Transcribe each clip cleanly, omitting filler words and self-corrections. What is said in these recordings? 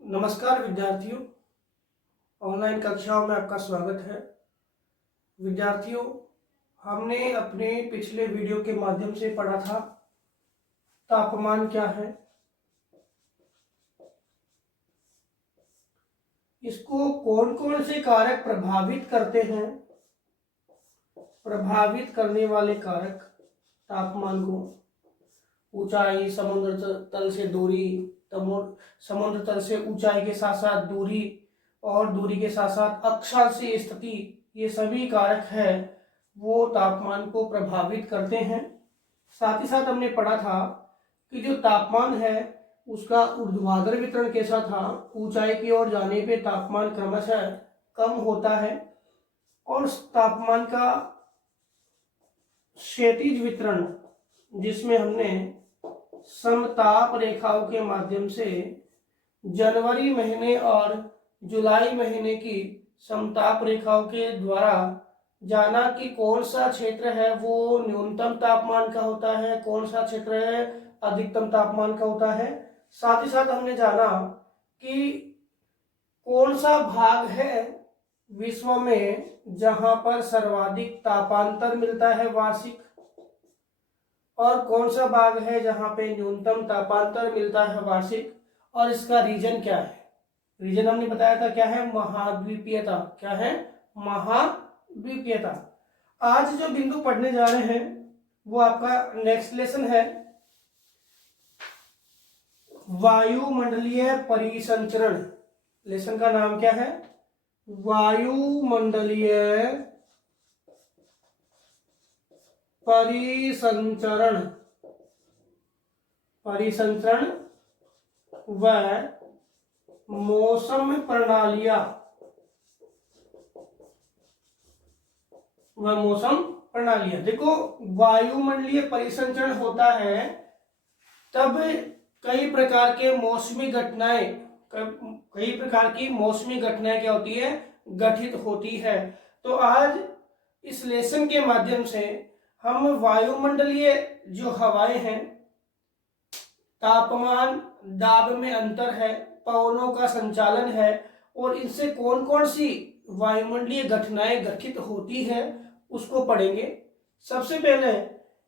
नमस्कार विद्यार्थियों, ऑनलाइन कक्षाओं में आपका स्वागत है। विद्यार्थियों, हमने अपने पिछले वीडियो के माध्यम से पढ़ा था तापमान क्या है, इसको कौन कौन से कारक प्रभावित करते हैं। प्रभावित करने वाले कारक तापमान को ऊंचाई, समुद्र तल से दूरी, समुद्र तल से ऊंचाई के साथ साथ दूरी और दूरी के साथ साथ अक्षांशीय स्थिति, ये सभी कारक है वो तापमान को प्रभावित करते हैं। साथ ही साथ हमने पढ़ा था कि जो तापमान है उसका ऊर्ध्वाधर वितरण कैसा था, ऊंचाई की ओर जाने पे तापमान क्रमशः कम होता है और तापमान का क्षैतिज वितरण जिसमें हमने समताप रेखाओं के माध्यम से जनवरी महीने और जुलाई महीने की समताप रेखाओं के द्वारा जाना कि कौन सा क्षेत्र है वो न्यूनतम तापमान का होता है, कौन सा क्षेत्र है अधिकतम तापमान का होता है। साथ ही साथ हमने जाना कि कौन सा भाग है विश्व में जहां पर सर्वाधिक तापांतर मिलता है वार्षिक, और कौन सा भाग है जहां पे न्यूनतम तापांतर मिलता है वार्षिक, और इसका रीजन क्या है। रीजन हमने बताया था क्या है, महाद्वीपीयता। क्या है? महाद्वीपीयता। आज जो बिंदु पढ़ने जा रहे हैं वो आपका नेक्स्ट लेसन है वायुमंडलीय परिसंचरण। लेसन का नाम क्या है? वायुमंडलीय परिसंचरण। परिसंचरण व मौसम प्रणालियां। देखो, वायुमंडलीय परिसंचरण होता है तब कई प्रकार के मौसमी घटनाएं, कई प्रकार की मौसमी घटनाएं क्या होती है, गठित होती है। तो आज इस लेसन के माध्यम से हम वायुमंडलीय जो हवाएं हैं, तापमान, दाब में अंतर है, पवनों का संचालन है और इनसे कौन कौन सी वायुमंडलीय घटनाएं घटित होती है उसको पढ़ेंगे। सबसे पहले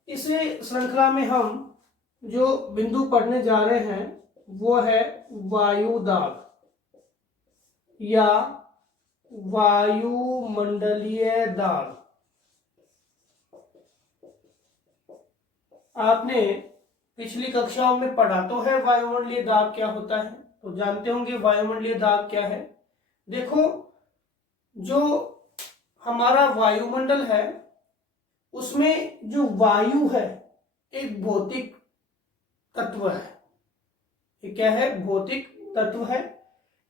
इस श्रृंखला में हम जो बिंदु पढ़ने जा रहे हैं वो है वायु दाब या वायुमंडलीय दाब। आपने पिछली कक्षाओं में पढ़ा तो है वायुमंडलीय दाब क्या होता है, तो जानते होंगे वायुमंडलीय दाब क्या है। देखो, जो हमारा वायुमंडल है उसमें जो वायु है एक भौतिक तत्व है। ये क्या है? भौतिक तत्व है।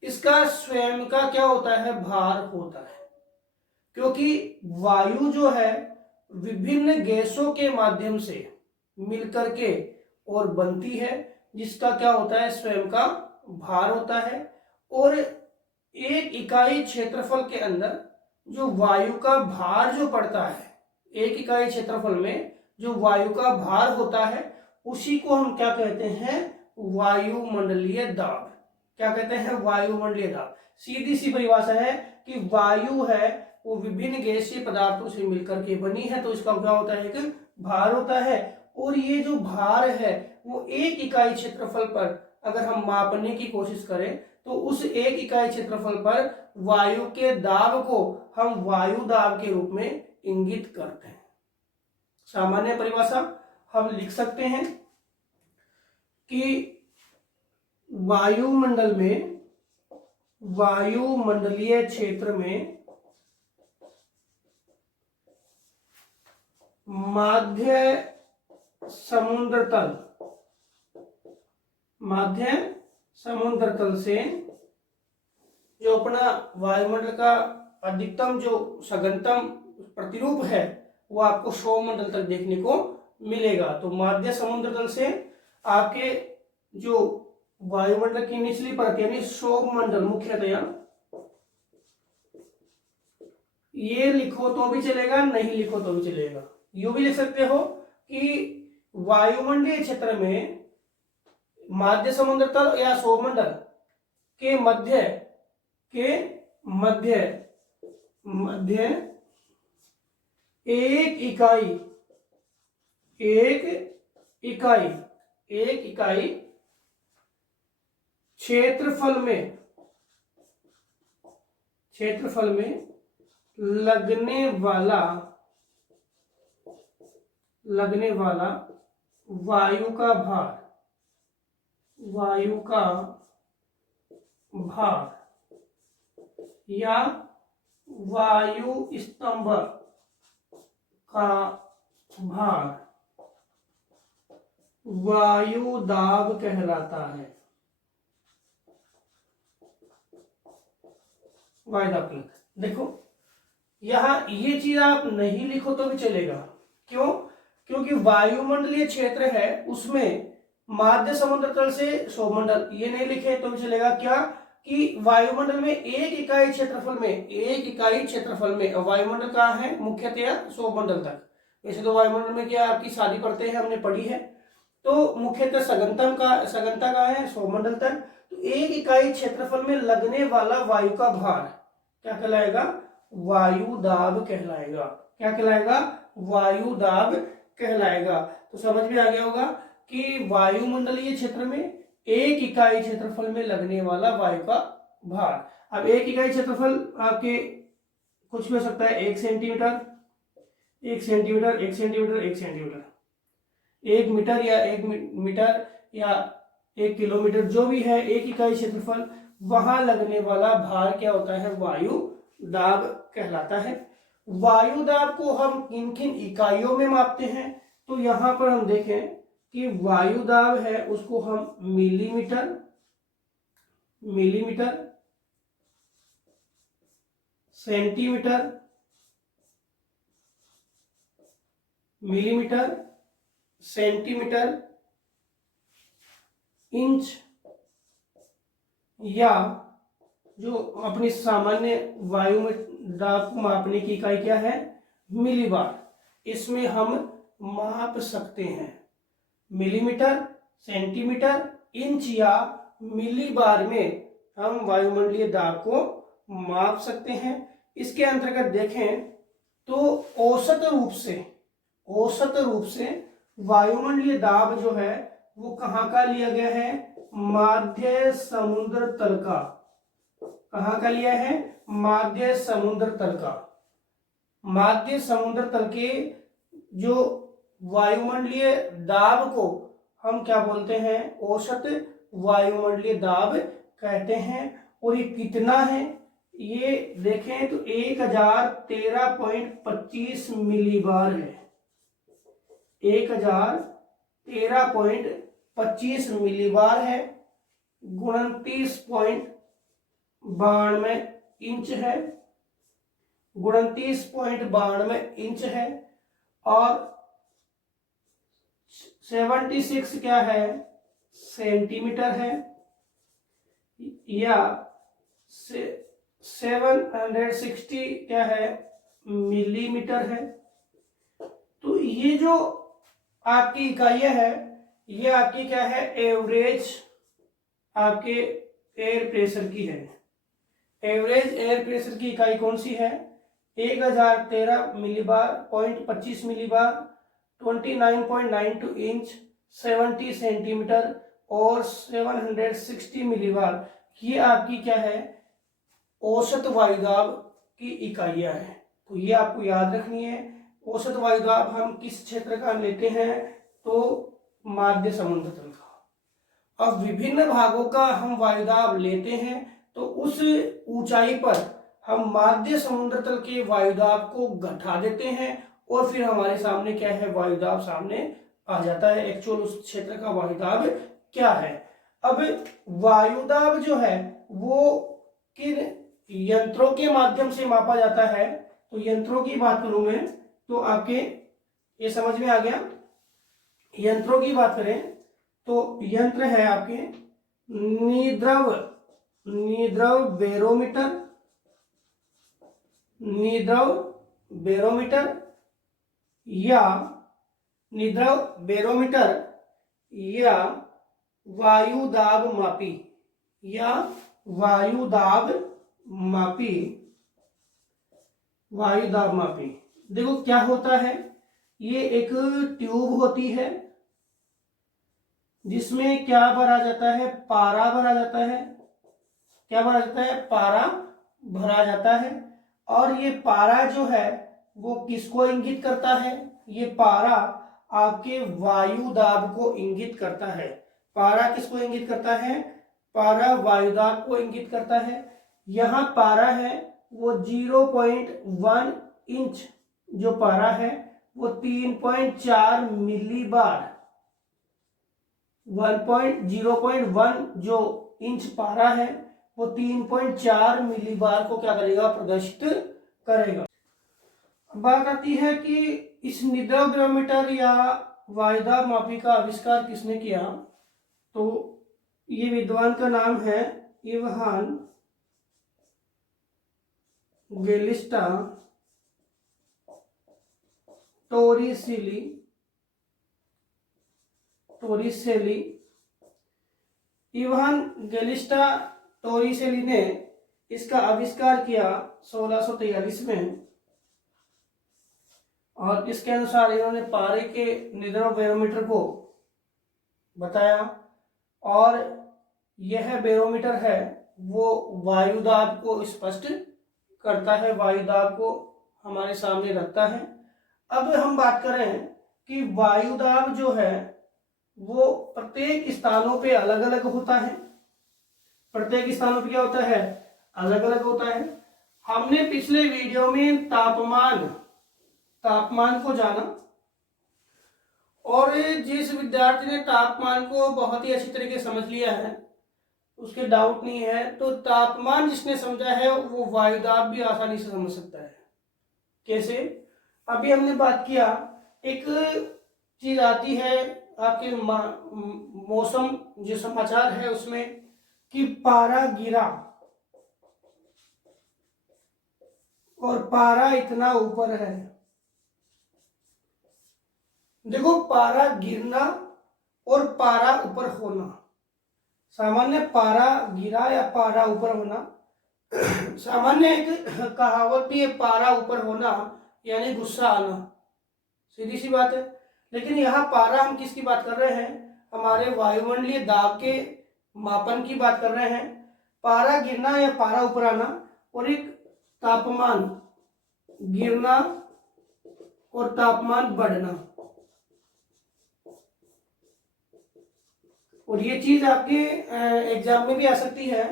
इसका स्वयं का क्या होता है? भार होता है, क्योंकि वायु जो है विभिन्न गैसों के माध्यम से मिलकर के और बनती है, जिसका क्या होता है? स्वयं का भार होता है। और एक इकाई क्षेत्रफल के अंदर जो वायु का भार जो पड़ता है, एक इकाई क्षेत्रफल में जो वायु का भार होता है उसी को हम क्या कहते हैं? वायुमंडलीय दाब। क्या कहते हैं? वायुमंडलीय दाब। सीधी सी परिभाषा है कि वायु है वो विभिन्न गैसीय पदार्थों से मिलकर के बनी है, तो इसका क्या होता है? एक भार होता है। और ये जो भार है वो एक इकाई क्षेत्रफल पर अगर हम मापने की कोशिश करें तो उस एक इकाई क्षेत्रफल पर वायु के दाब को हम वायु दाब के रूप में इंगित करते हैं। सामान्य परिभाषा हम लिख सकते हैं कि वायुमंडल में, वायुमंडलीय क्षेत्र में माध्य समुद्र तल से जो अपना वायुमंडल का अधिकतम जो सघनतम प्रतिरूप है वो आपको सौरमंडल तक देखने को मिलेगा। तो माध्य समुद्र तल से आपके जो वायुमंडल की निचली परत यानी सौरमंडल, मुख्यतया ये लिखो तो भी चलेगा, नहीं लिखो तो भी चलेगा। यूं भी लिख सकते हो कि वायुमंडलीय क्षेत्र में माध्य समुद्र तल या सौरमंडल के मध्य मध्य एक इकाई क्षेत्रफल में लगने वाला वायु का भार या वायु स्तंभ का भार वायु दाब कहलाता है। वायु दाब कहलाता है। देखो यहां ये चीज आप नहीं लिखो तो भी चलेगा। क्यों? क्योंकि वायुमंडलीय क्षेत्र है, उसमें माध्य समुद्र तल से सौमंडल, ये नहीं लिखे तो भी चलेगा। क्या कि वायुमंडल में एक इकाई क्षेत्रफल में वायुमंडल कहाँ है? मुख्यतया सौमंडल तक। वैसे तो वायुमंडल में क्या आपकी सारी परतें हैं, हमने पढ़ी है। तो मुख्यतः सघनता का है सौमंडल तक। तो एक इकाई क्षेत्रफल में लगने वाला वायु का भार क्या कहलाएगा? वायु दाब कहलाएगा। क्या कहलाएगा? वायु दाब कहलाएगा। तो समझ में आ गया होगा कि वायुमंडलीय क्षेत्र में एक इकाई क्षेत्रफल में लगने वाला वायु का भार। अब एक इकाई क्षेत्रफल आपके कुछ भी हो सकता है, 1 centimetre, 1 centimetre, 1 centimetre, 1 centimetre, 1 metre या 1 मीटर या 1 किलोमीटर, जो भी है एक इकाई क्षेत्रफल, वहां लगने वाला भार क्या होता है? वायु दाब कहलाता है। वायु दाब को हम किन किन इकाइयों में मापते हैं? तो यहां पर हम देखें कि वायु दाब है उसको हम मिलीमीटर, सेंटीमीटर, सेंटीमीटर, इंच, या जो अपनी सामान्य वायु में दाब को मापने की इकाई क्या है? मिलीबार, इसमें हम माप सकते हैं। मिलीमीटर, सेंटीमीटर, इंच या मिलीबार में हम वायुमंडलीय दाब को माप सकते हैं। इसके अंतर्गत देखें तो औसत रूप से वायुमंडलीय दाब जो है वो कहाँ का लिया गया है? माध्य समुद्र तल का। कहाँ का लिया है? माध्य समुद्र तल का। माध्य समुद्र तल के जो वायुमंडलीय दाब को हम क्या बोलते हैं? औसत वायुमंडलीय दाब कहते हैं। और ये कितना है? ये देखें तो 1013.25 मिलीबार है। 1013.25 मिलीबार है। 29.92 इंच है। 29.92 इंच है। और 76 क्या है? सेंटीमीटर है। या 760 क्या है? मिलीमीटर है। तो ये जो आपकी इकाइयां है, ये आपकी क्या है? एवरेज आपके एयर प्रेशर की है। एवरेज एयर प्रेशर की इकाई कौन सी है? 1013 मिलीबार, 0.25 मिलीबार, 29.92 इंच, 70 सेंटीमीटर और 760 मिलीबार। ये आपकी क्या है? औसत वायुदाब की इकाइयां है। तो ये आपको याद रखनी है। औसत वायुदाब हम किस क्षेत्र का लेते हैं? तो माध्य समुद्र तल का। अब विभिन्न भागों का हम वायुदाब लेते हैं, तो उस ऊंचाई पर हम माध्य समुद्र तल के वायुदाब को घटा देते हैं और फिर हमारे सामने क्या है? वायुदाब सामने आ जाता है। एक्चुअल उस क्षेत्र का वायुदाब क्या है। अब वायुदाब जो है वो किन यंत्रों के माध्यम से मापा जाता है? तो यंत्रों की बात करूं मैं तो आपके ये समझ में आ गया। यंत्रों की बात करें तो यंत्र है आपके निद्रव बैरोमीटर या वायु दाब मापी वायु दाब मापी। वायु दाब मापी, देखो क्या होता है, ये एक ट्यूब होती है जिसमें क्या भरा जाता है, पारा भरा जाता है। क्या भरा जाता है, पारा भरा जाता है। और ये पारा जो है वो किसको इंगित करता है, ये पारा आपके वायु दाब को इंगित करता है। पारा किसको इंगित करता है, पारा वायु दाब को इंगित करता है। यहाँ पारा है वो 0.1 इंच, जो पारा है वो 3.4 मिली बार, 0.1 जो इंच पारा है वो 3.4 मिली बार को क्या करेगा, प्रदर्शित करेगा। बात आती है कि इस निद्रा बैरोमीटर या वायुदाब मापी का आविष्कार किसने किया, तो ये विद्वान का नाम है इवान गेलिस्टा टोरिसेली। इवान गेलिस्टा टोरिसेली ने इसका आविष्कार किया 1643 में, और इसके अनुसार इन्होंने पारे के निद्रा बैरोमीटर को बताया, और यह बैरोमीटर है वो वायुदाब को स्पष्ट करता है, वायुदाब को हमारे सामने रखता है। अब हम बात करें कि वायुदाब जो है वो प्रत्येक स्थानों पे अलग अलग होता है। प्रत्येक स्थानों पे क्या होता है, अलग अलग होता है। हमने पिछले वीडियो में तापमान को जाना, और जिस विद्यार्थी ने तापमान को बहुत ही अच्छी तरीके से समझ लिया है, उसके डाउट नहीं है, तो तापमान जिसने समझा है वो वायुदाब भी आसानी से समझ सकता है। कैसे, अभी हमने बात किया, एक चीज आती है आपके मौसम जो समाचार है उसमें कि पारा गिरा और पारा इतना ऊपर है। देखो, पारा गिरना और पारा ऊपर होना, सामान्य पारा गिरा या पारा ऊपर होना, सामान्य एक कहावत भी है, पारा ऊपर होना यानी गुस्सा आना, सीधी सी बात है। लेकिन यहाँ पारा हम किसकी बात कर रहे हैं, हमारे वायुमंडलीय दाब के मापन की बात कर रहे हैं। पारा गिरना या पारा ऊपर आना, और एक तापमान गिरना और तापमान बढ़ना। और ये चीज आपके एग्जाम में भी आ सकती है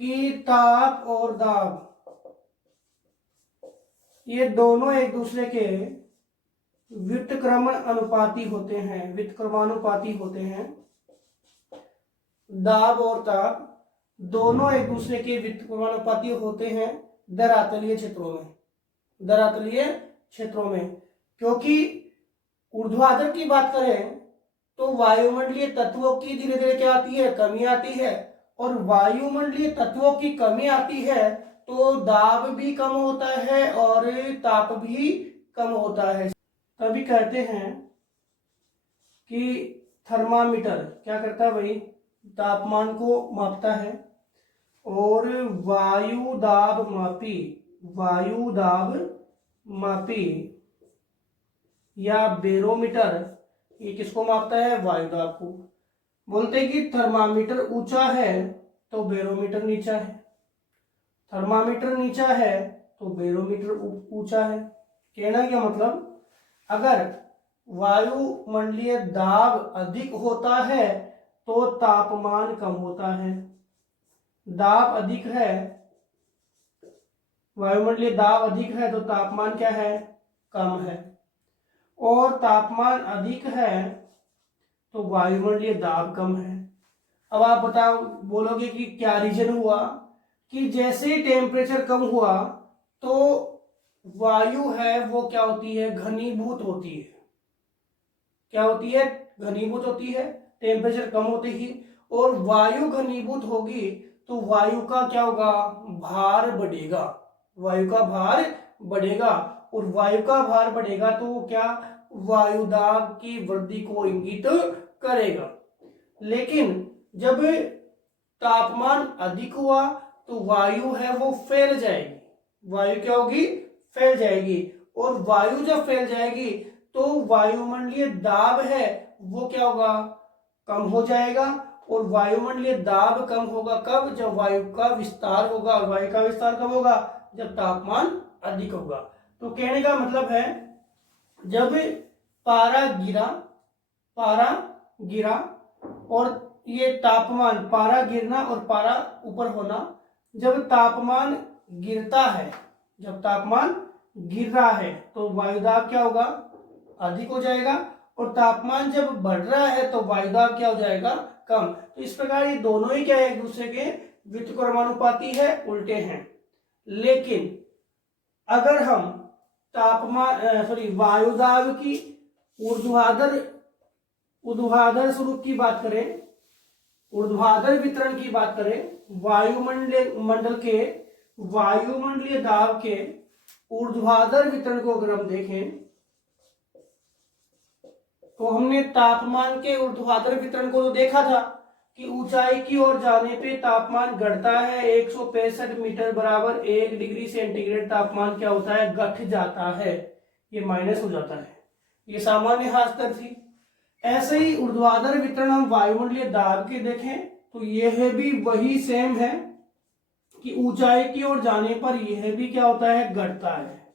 कि ताप और दाब ये दोनों एक दूसरे के व्युत्क्रमानुपाती होते हैं। दाब और ताप दोनों एक दूसरे के व्युत्क्रमानुपाती होते हैं धरातलीय क्षेत्रों में। क्योंकि ऊर्ध्वाधर की बात करें तो वायुमंडलीय तत्वों की धीरे धीरे क्या आती है, कमी आती है, और वायुमंडलीय तत्वों की कमी आती है तो दाब भी कम होता है और ताप भी कम होता है। तभी कहते हैं कि थर्मामीटर क्या करता है भाई, तापमान को मापता है, और वायु दाब मापी या बैरोमीटर ये किसको मापता है, वायु दाब को। बोलते हैं कि थर्मामीटर ऊंचा है तो बैरोमीटर नीचा है, थर्मामीटर नीचा है तो बैरोमीटर ऊंचा है। कहना क्या मतलब, अगर वायुमंडलीय दाब अधिक होता है तो तापमान कम होता है, दाब अधिक है, वायुमंडलीय दाब अधिक है तो तापमान क्या है, कम है, और तापमान अधिक है तो वायुमंडलीय दाब कम है। अब आप बताओ, बोलोगे कि क्या रीजन हुआ, कि जैसे टेम्परेचर कम हुआ तो वायु है वो क्या होती है, घनीभूत होती है। क्या होती है, घनीभूत होती है टेम्परेचर कम होते ही, और वायु घनीभूत होगी तो वायु का क्या होगा, भार बढ़ेगा, वायु का भार बढ़ेगा, और वायु का भार बढ़ेगा तो क्या, वायुदाब की वृद्धि को इंगित करेगा। लेकिन जब तापमान अधिक हुआ तो वायु है वो फैल जाएगी, वायु क्या होगी, फैल जाएगी। और वायु जब फैल जाएगी तो वायुमंडलीय दाब है वो क्या होगा, कम हो जाएगा। और वायुमंडलीय दाब कम होगा कब, जब वायु का विस्तार होगा। और वायु का विस्तार कब होगा, जब तापमान अधिक होगा। तो कहने का मतलब है जब पारा गिरा और ये तापमान, पारा गिरना और पारा ऊपर होना, जब तापमान गिरता है, जब तापमान गिर रहा है तो वायुदाब क्या होगा, अधिक हो जाएगा। और तापमान जब बढ़ रहा है तो वायुदाब क्या हो जाएगा, कम। तो इस प्रकार ये दोनों ही क्या है, एक दूसरे के व्युत्क्रमानुपाती है, उल्टे हैं। लेकिन अगर हम वायुदाब की ऊर्ध्वाधर स्वरूप की बात करें, ऊर्ध्वाधर वितरण की बात करें, वायुमंडलीय दाब के ऊर्ध्वाधर वितरण को अगर हम देखें तो हमने तापमान के ऊर्ध्वाधर वितरण को तो देखा था कि ऊंचाई की ओर जाने पे तापमान घटता है, 165 मीटर बराबर 1 डिग्री सेंटीग्रेड तापमान क्या होता है, घट जाता है, ये माइनस हो जाता है, ये सामान्य हास दर थी। ऐसे ही ऊर्ध्वाधर वितरण हम वायुमंडलीय दाब के देखें तो यह भी वही सेम है कि ऊंचाई की ओर जाने पर यह भी क्या होता है, घटता है।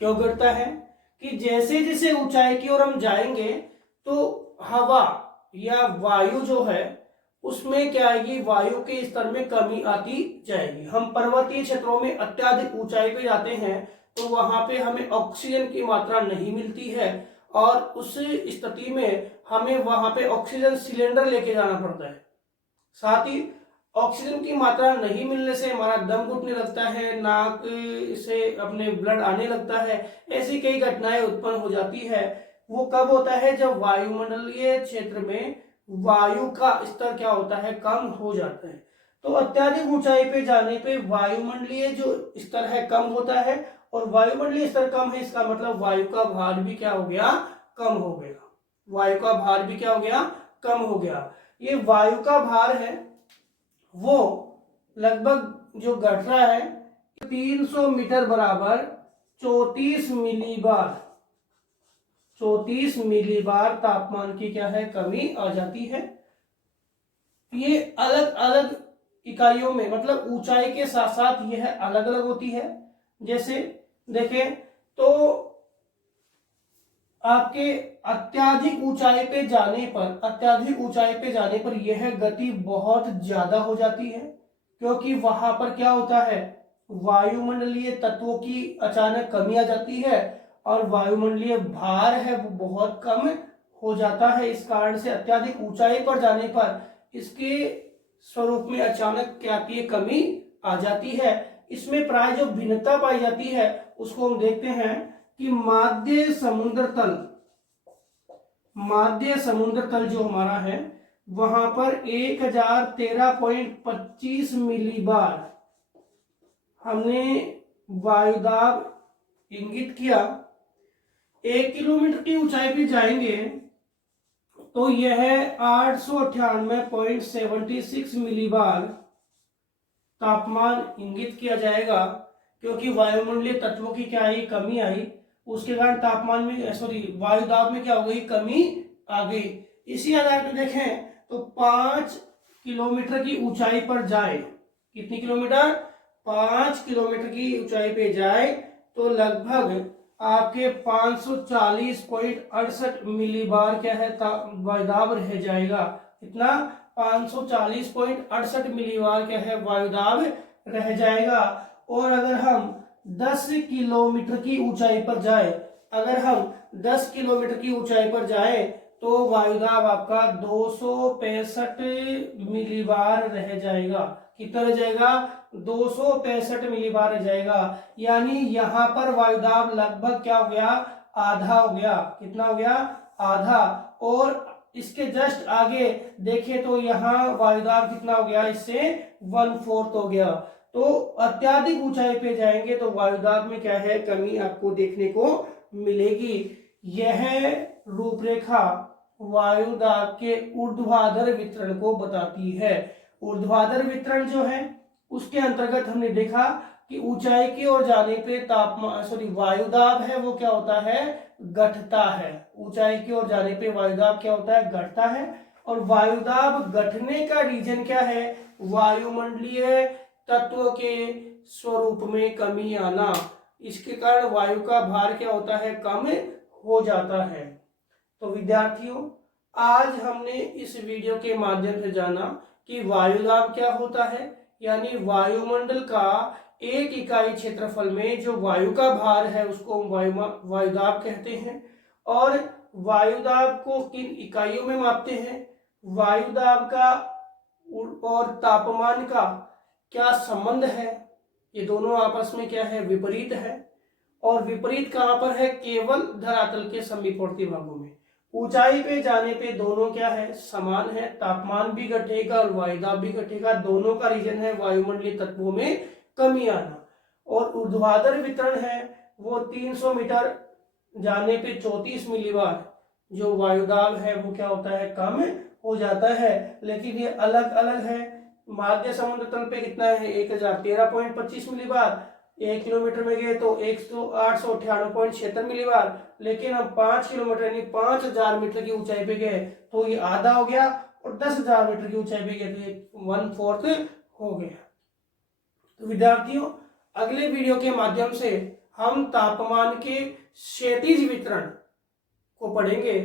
क्यों घटता है कि जैसे जैसे ऊंचाई की ओर हम जाएंगे तो हवा या वायु जो है उसमें क्या आएगी, वायु के स्तर में कमी आती जाएगी। हम पर्वतीय क्षेत्रों में अत्यधिक ऊंचाई पे जाते हैं तो वहां पे हमें ऑक्सीजन की मात्रा नहीं मिलती है और उस स्थिति में हमें वहां पे ऑक्सीजन सिलेंडर लेके जाना पड़ता है। साथ ही ऑक्सीजन की मात्रा नहीं मिलने से हमारा दम घुटने लगता है, नाक से अपने ब्लड आने लगता है, ऐसी कई घटनाएं उत्पन्न हो जाती है। वो कब होता है, जब वायुमंडलीय क्षेत्र में वायु का स्तर क्या होता है, कम हो जाता है। तो अत्यधिक ऊंचाई पे जाने पे वायुमंडलीय जो स्तर है कम होता है और वायुमंडलीय स्तर कम है, इसका मतलब वायु का भार भी क्या हो गया, कम हो गया। वायु का भार भी क्या हो गया, कम हो गया। ये वायु का भार है वो लगभग जो घट रहा है 300 मीटर बराबर 34 मिलीबार तापमान की क्या है, कमी आ जाती है। ये अलग अलग इकाइयों में, मतलब ऊंचाई के साथ साथ यह अलग अलग होती है। जैसे देखें तो आपके अत्यधिक ऊंचाई पे जाने पर यह गति बहुत ज्यादा हो जाती है, क्योंकि वहां पर क्या होता है, वायुमंडलीय तत्वों की अचानक कमी आ जाती है और वायुमंडलीय भार है वो बहुत कम हो जाता है। इस कारण से अत्यधिक ऊंचाई पर जाने पर इसके स्वरूप में अचानक क्या आती है, कमी आ जाती है। इसमें प्राय जो भिन्नता पाई जाती है उसको हम देखते हैं कि माध्य समुद्र तल जो हमारा है वहां पर 1013.25 मिलीबार हमने वायुदाब इंगित किया। 1 किलोमीटर की ऊंचाई पे जाएंगे तो यह 898.76 मिलीबार तापमान इंगित किया जाएगा, क्योंकि वायुमंडलीय तत्वों की क्या आई, कमी आई, उसके कारण तापमान में वायुदाब में क्या हो गई, कमी आ गई। इसी आधार पर देखें तो 5 किलोमीटर की ऊंचाई पर जाए, कितनी किलोमीटर, 5 किलोमीटर की ऊंचाई पे जाए तो लगभग आपके 540.68 मिलीबार क्या है, वायुदाब रह जाएगा। इतना 540.68 मिलीबार क्या है, वायुदाब रह जाएगा। और अगर हम 10 किलोमीटर की ऊंचाई पर जाए तो वायुदाब आपका 265 मिलीबार रह जाएगा। कितना रह जाएगा, 265 मिलीबार रह जाएगा। यानी यहां पर वायुदाब लगभग क्या हो गया, आधा हो गया। कितना हो गया, आधा। और इसके जस्ट आगे देखें तो यहाँ वायुदाब कितना हो गया, इससे 1/4 हो गया। तो अत्यधिक ऊंचाई पे जाएंगे तो वायुदाब में क्या है, कमी आपको देखने को मिलेगी। यह रूपरेखा वायुदाब के ऊर्ध्वाधर वितरण को बताती है। ऊर्ध्वाधर वितरण जो है उसके अंतर्गत हमने देखा कि ऊंचाई की ओर जाने पे वायुदाब है वो क्या होता है, घटता है। ऊंचाई की ओर जाने पे वायुदाब क्या होता है, घटता है। और वायुदाब घटने का रीजन क्या है, वायुमंडलीय तत्व के स्वरूप में कमी आना। इसके कारण वायु का भार क्या होता है, कम हो जाता है। तो विद्यार्थियों, आज हमने इस वीडियो के माध्यम से जाना कि वायुदाब क्या होता है, यानी वायुमंडल का एक इकाई क्षेत्रफल में जो वायु का भार है उसको वायुदाब कहते हैं। और वायुदाब को किन इकाइयों में मापते हैं, वायुदाब का और तापमान का क्या संबंध है, ये दोनों आपस में क्या है, विपरीत है। और विपरीत कहां पर है, केवल धरातल के समीपवर्ती भागों में। ऊंचाई पे जाने पे दोनों क्या है, समान है, तापमान भी घटेगा और वायुदाब भी घटेगा। दोनों का रीजन है वायुमंडलीय तत्वों में कमी आना। और ऊर्ध्वाधर वितरण है वो 300 मीटर जाने पे 34 मिलीबार जो वायुदाब है वो क्या होता है, कम हो जाता है। लेकिन ये अलग अलग है। माध्य समुद्र तल पे कितना है, 1013.25 मिलीबार। 1 किलोमीटर में गए तो 898.76 मिलीबार। लेकिन हम 5 किलोमीटर यानी 5000 मीटर की ऊंचाई पे गए तो ये आधा हो गया, और 10,000 मीटर की ऊंचाई पे गए तो ये 1/4 हो गया। तो विद्यार्थियों, अगले वीडियो के माध्यम से हम तापमान के क्षैतिज वितरण को पढ़ेंगे।